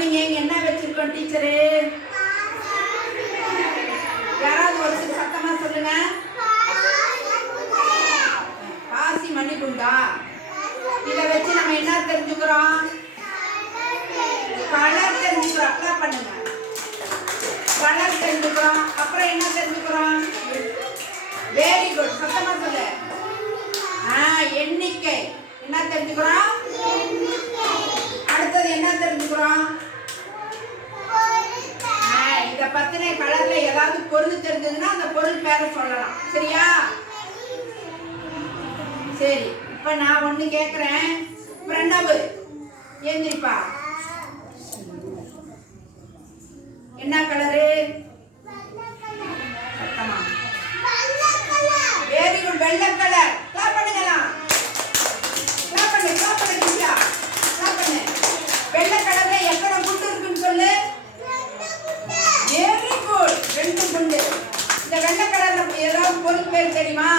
நீங்க என்ன வச்சிருக்கோம் டீச்சரு? யாராவது ஒருத்தர் சத்தமா சொல்லுங்க. பாசி மணி குண்டா. இத வச்சு நம்ம என்ன தெரிஞ்சுக்கிறோம்? கலர் தெரிஞ்சுக்கிறோம். அப்ளை பண்ணுங்க. கலர் தெரிஞ்சுக்கிறோம். அப்புறம் என்ன தெரிஞ்சுக்கிறோம்? Very good. சத்தமா சொல்லு. எண்ணிக்கை என்ன தெரிஞ்சுக்கிறோம்? அடுத்தது என்ன தெரிஞ்சுக்கிறோம்? இத பத்தின கலர்ல ஏதாவது பொருள் தெரிஞ்சதுன்னா அந்த பொருள் பேரை சொல்லலாம். சரியா? சரி, இப்ப நான் ஒண்ணு கேக்குறேன். பிரணவு ஏந்திரிப்பா. என்ன கலரு? சத்தமா. Very good. வெள்ளை கலர். கிளாப் பண்ணுங்கலாம். கிளாப் பண்ணு, கிளாப் பண்ணு கியா. கிளாப் பண்ணு. வெள்ளை கலர்ல எத்தனை குண்டு இருக்குன்னு சொல்லு. Very good. 2 குண்டு. இந்த வெள்ளை கலர்ல ஏதாவது பொருள் பேர் தெரியுமா?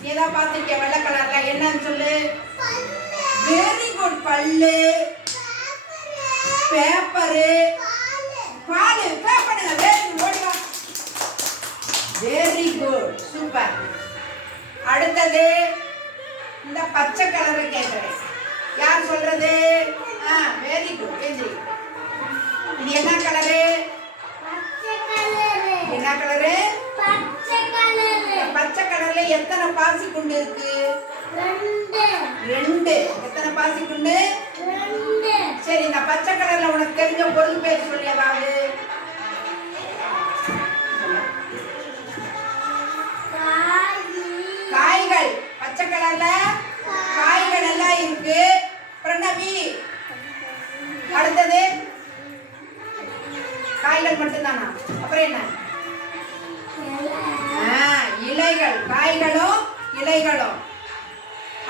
நீ ஏதாவது பார்த்திருக்கியா வெள்ளை கலர்ல? என்னன்னு சொல்லு. Very good. பல்லு, பேப்பரு, பால். கிளாப் பண்ணுங்க. Very good. ஓடி வா. Very good. சூப்பர். அடுத்தது இந்த பச்சை கலரை கேக்குறேன். யார் சொல்றது? Very good. இது என்ன கலரு? என்ன கலரு? பச்சை கலர்ல எத்தனை பாசி குண்டு இருக்கு? 2. எத்தனை பாசி குண்டு? 2. சரி, இந்த பச்சை கலர்ல உனக்கு தெரிஞ்ச பொருள் பேர் சொல்லி ஏதாவது. காய்கள். பச்சை கலர்ல காய்கள் எல்லாம் இருக்கு. பிரணவி. அடுத்தது காய்கள் மட்டும்தானா? அப்புறம் என்ன? இலைகள். காய்களும் இலைகளும்.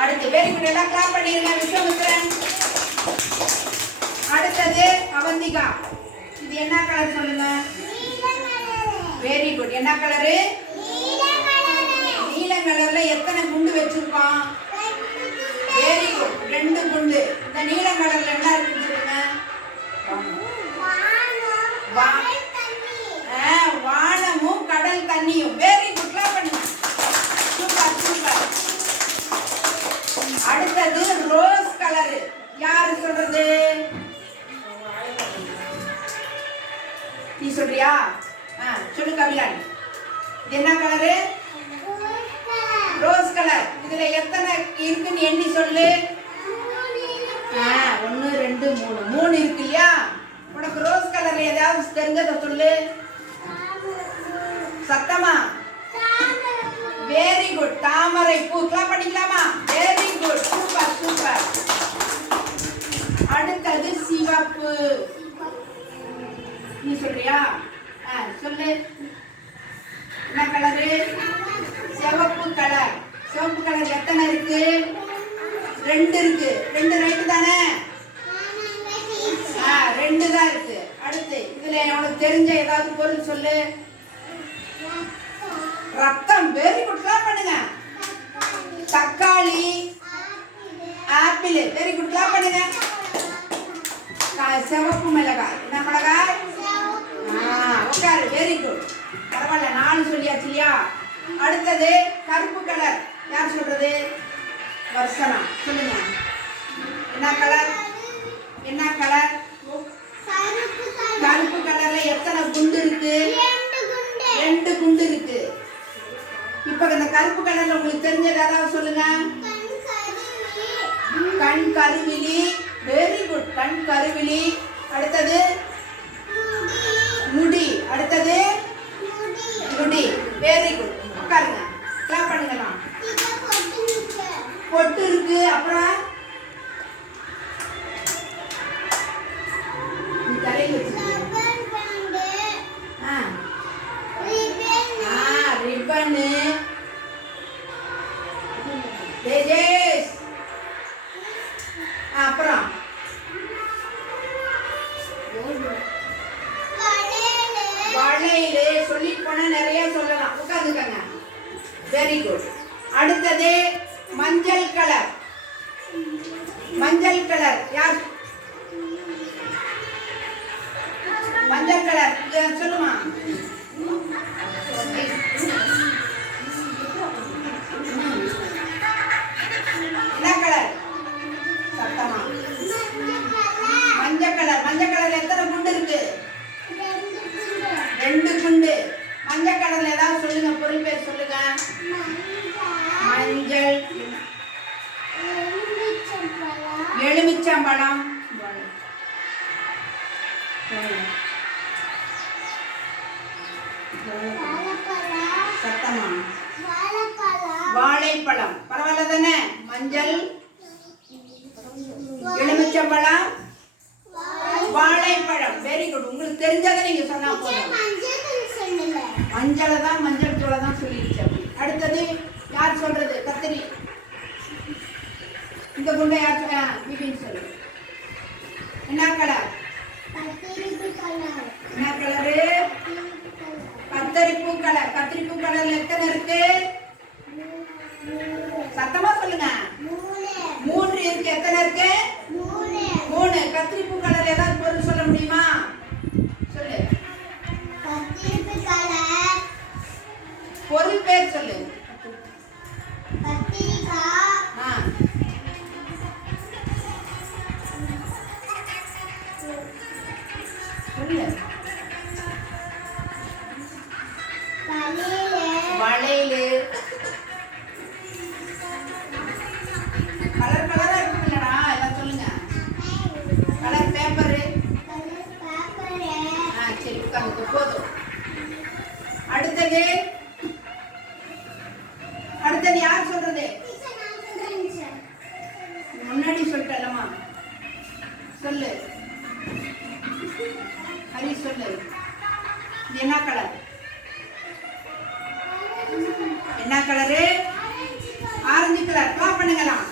அடுத்து வெரி குட். எல்லாம் கிளாப் பண்ணிருங்க. விஸ்வமித்ரன். அடுத்தது அவந்திகா. இது என்ன கலர் சொல்லுங்க. Very good. என்ன கலரு? நீல கலர்ல எத்தனை குண்டு வச்சிருக்கோம்? Very good. 2 குண்டு. இந்த நீல கலர்ல என்ன இருக்குன்னு சொல்லுங்க. வானமும் கடல் தண்ணியும். Very good. கிளாப் பண்ணுங்க. Super super. அடுத்தது ரோஸ் கலர். யாரு சொல்றது? நீ சொல்றியா? சொல்லு கவிலான். இது என்ன கலரு? Rose colour. இதுல எத்தனை இருக்குன்னு எண்ணி சொல்லு. 1 2 3 3 இருக்கு இல்லையா? உனக்கு ரோஸ் கலர்ல ஏதாவது தெரிஞ்சதை சொல்லு. சத்தமா. Very good. தாமரை பூ. கிளாப் பண்ணிக்கலாமா? Very good. Super super. அடுத்தது சிவப்பு. நீ சொல்றியா? சொல்லு. என்ன கலரு? சிவப்பு கலர். சிவப்பு கலர் எத்தனை இருக்கு? 2 இருக்கு. 2 ரைட்டு தானே? 2 தான் இருக்கு. அடுத்து இதுல உனக்கு தெரிஞ்ச ஏதாவது பொருள் சொல்லு. ரத்தம். Very good. கிளாப் பண்ணுங்க. தக்காளி, ஆப்பிள். Very good. கிளாப் பண்ணுங்க. சிவப்பு மிளகாய். என்ன மிளகாய்? உட்காரு. Very good. பரவாயில்ல, 4 சொல்லியாச்சு இல்லையா? அடுத்தது கருப்பு கலர். யார் சொல்றது? வர்ஷனா. சொல்லுங்க. என்ன கலர்? என்ன கலர்? கருப்பு கலர்ல எத்தனை குண்டு இருக்கு? 2 குண்டு இருக்கு. இப்ப இந்த கருப்பு கலர்ல உங்களுக்கு தெரிஞ்சது ஏதாவது சொல்லுங்க. கண் கருவிழி. Very good. கண் கருவிழி. அடுத்தது முடி. அடுத்தது முடி. Very good. உட்காருங்க. கிளாப் பண்ணுங்கலாம். பொட்டு இருக்கு. அப்புறம் தலையில ரிப்பனு. தேஜேஷ். அப்புறம் வளையல். சொல்லி போனா நிறைய சொல்லலாம். உட்காந்துக்கங்க. Very good. அடுத்தது மஞ்சள் கலர். மஞ்சள் கலர். யார்? மஞ்சள் கலர் சொல்லுமா. என்ன கலர்? சத்தமா. மஞ்சள் கலர். மஞ்சள் கலர்ல எத்தனை குண்டு இருக்கு? 2 குண்டு. மஞ்சள் கலர்ல ஏதாவது சொல்லுங்க, பொருள் பேர் சொல்லுங்க. மஞ்சள், எலுமிச்சம்பழம், சத்தமா. வாழைப்பழம். பரவாயில்ல தானே? மஞ்சள், எலுமிச்சம்பழம், வாழைப்பழம். Very good. உங்களுக்கு தெரிஞ்சதை நீங்க சொன்னா போதும். மஞ்சளை தான், மஞ்சள் தூளை தான் சொல்லிடுச்சு. அடுத்தது யார் சொல்றது? கத்திரி. இந்த குண்டை யார் சொல்ல? பிபின்னு சொல்லு. என்ன கலர்? என்ன கலரு? கத்தரிப்பூ கலர். கத்திரிப்பூ கலர்ல எத்தனை இருக்கு? சத்தமா சொல்லுங்க. 3 இருக்கு. எத்தனை இருக்கு? 3. கத்திரிப்பூ கலர் ஏதாவது பொருள் சொல்ல முடியுமா? சொல்லு. பொருள் பேர் சொல்லு. வளையலு. கலர் கலரா இருக்குல்லடா, எல்லாம் சொல்லுங்க. Colour paper. சரி, உட்காந்து போதும். அடுத்தது யார் சொல்றது? முன்னாடி சொல்லிட்டல்லம்மா. சொல்லு. ஹரி சொல்லு. என்ன கலர்? என்ன கலரு? Orange colour. பண்ணுங்கலாம்.